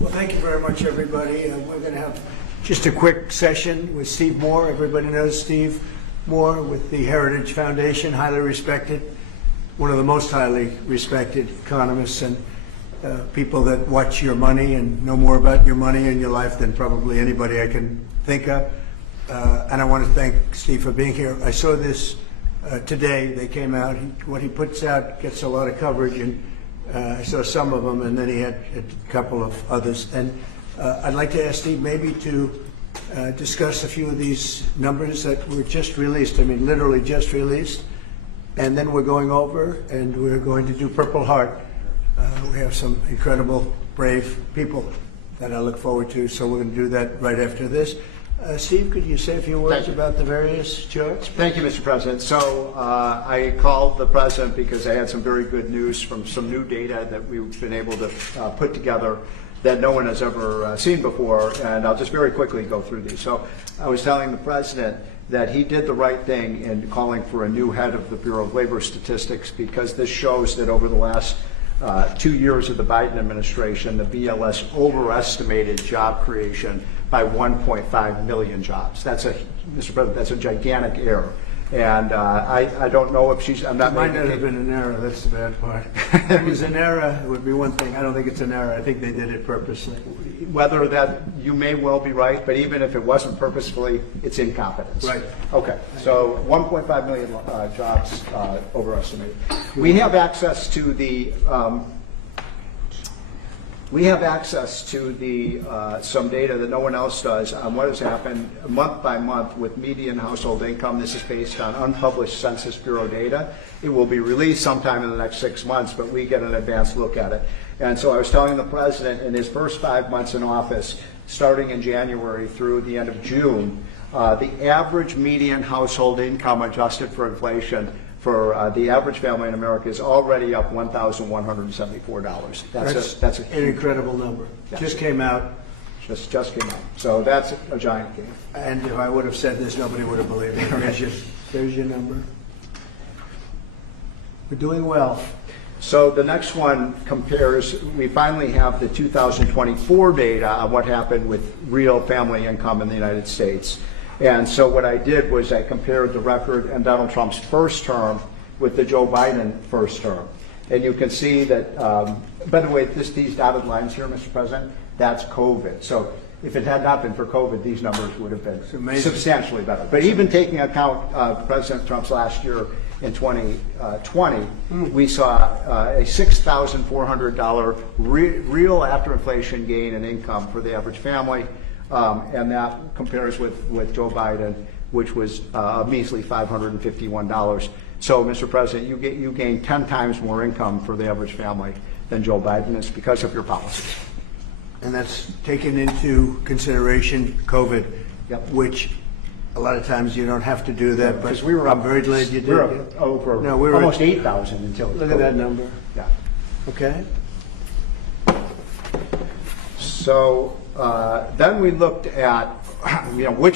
Well, thank you very much, everybody. We're going to have just a quick session with Steve Moore. Everybody knows Steve Moore with the Heritage Foundation, highly respected, one of the most highly respected economists and people that watch your money and know more about your money and your life than probably anybody I can think of. And I want to thank Steve for being here. I saw this today. They came out. What he puts out gets a lot of coverage, and I saw some of them, and then he had a couple of others. And I'd like to ask Steve maybe to discuss a few of these numbers that were just released. I mean, literally just released. And then we're going over, and we're going to do Purple Heart. We have some incredible, brave people that I look forward to, so we're going to do that right after this. Steve, could you say a few words about the various charts? Thank you, Mr. President. So I called the President because I had some very good news from some new data that we've been able to put together that no one has ever seen before, and I'll just very quickly go through these. So I was telling the President that he did the right thing in calling for a new head of the Bureau of Labor Statistics, because this shows that over the last 2 years of the Biden administration, the BLS overestimated job creation by 1.5 million jobs. That's a, Mr. President, that's a gigantic error. And I don't know if she's, I'm not. It might not have been an error, that's the bad part. If it was an error, it would be one thing. I don't think it's an error. I think they did it purposely. Whether that, you may well be right, but even if it wasn't purposefully, it's incompetence. Right. Okay, so 1.5 million jobs overestimated. We have access to the some data that no one else does on what has happened month by month with median household income. This is based on unpublished Census Bureau data. It will be released sometime in the next 6 months, but we get an advanced look at it. And so I was telling the President, in his first 5 months in office, starting in January through the end of June, the average median household income adjusted for inflation for the average family in America is already up $1,174. That's an incredible number. Yeah. Just came out. Just came out. So that's a giant gain. And if I would have said this, nobody would have believed me. There's your number. We're doing well. So the next one compares, we finally have the 2024 data on what happened with real family income in the United States. And so what I did was I compared the record in Donald Trump's first term with the Joe Biden first term. And you can see that, by the way, these dotted lines here, Mr. President, that's COVID. So if it had not been for COVID, these numbers would have been substantially better. But even taking account President Trump's last year in 2020, we saw a $6,400 real after inflation gain in income for the average family. And that compares with Joe Biden, which was a measly $551. So, Mr. President, you gain 10 times more income for the average family than Joe Biden is because of your policies. And that's taken into consideration COVID, Yep. Which a lot of times you don't have to do that. Because But I'm very glad you did. We were over almost 8,000 until Look COVID. at that number. Yeah. Okay. So then we looked at, which